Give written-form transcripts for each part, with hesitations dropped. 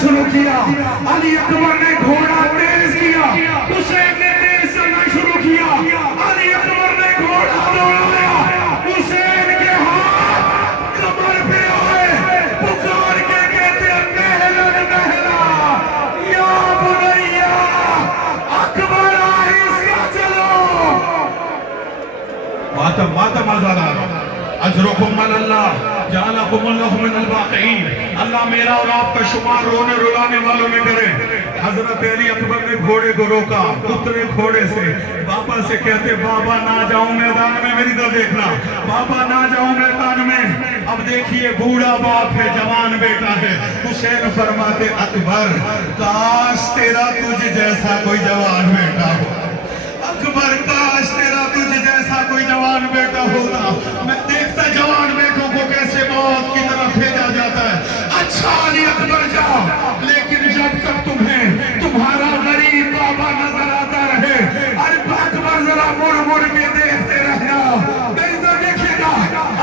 शुरू किया। अली अकबर ने घोड़ा तेज किया, हुसैन ने तेज चलना शुरू किया। अली अकबर ने घोड़ा दौड़ाया, हुसैन के हाथ कमर पे आए, पुकार के कहते महलन महला या बुनैया, अकबर आहिस्ता चलो। मातम मातम आजादा अजरुकुम अल्लाह जालकुमुल्लाहु मिनल बाक़ीन। अल्लाह मेरा और आपका शुमार रोने रुलाने वालों में करे। हजरत अली अकबर ने घोड़े को रोका, उतरे घोड़े से, बाबा से कहते बाबा ना जाऊं मैदान में, मेरी तरफ देखना, बाबा ना जाऊं मैदान में। अब देखिए बूढ़ा बाप है, जवान बेटा है। हुसैन फरमाते अकबर काश तेरा तुझ जैसा कोई जवान बेटा हो, अकबर काश तेरा तुझ जैसा कोई जवान बेटा होगा। मैं देखता जवान बेटों को कैसे मौत की तरफ भेजा जाता है। अच्छा अली अकबर जाओ, लेकिन जब तक तुम्हें तुम्हारा गरीब बाबा नजर आता रहे, अरे अकबर जरा मुड़ मुड़ के देखते रहना। मेरी तो देखिएगा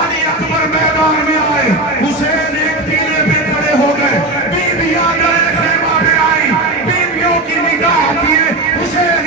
अली अकबर मैदान में आए, हुसैन एक टीले पे खड़े हो गए, बीवियां गए खेमा पे आई, बीवियों की निगाह किए हुसैन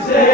से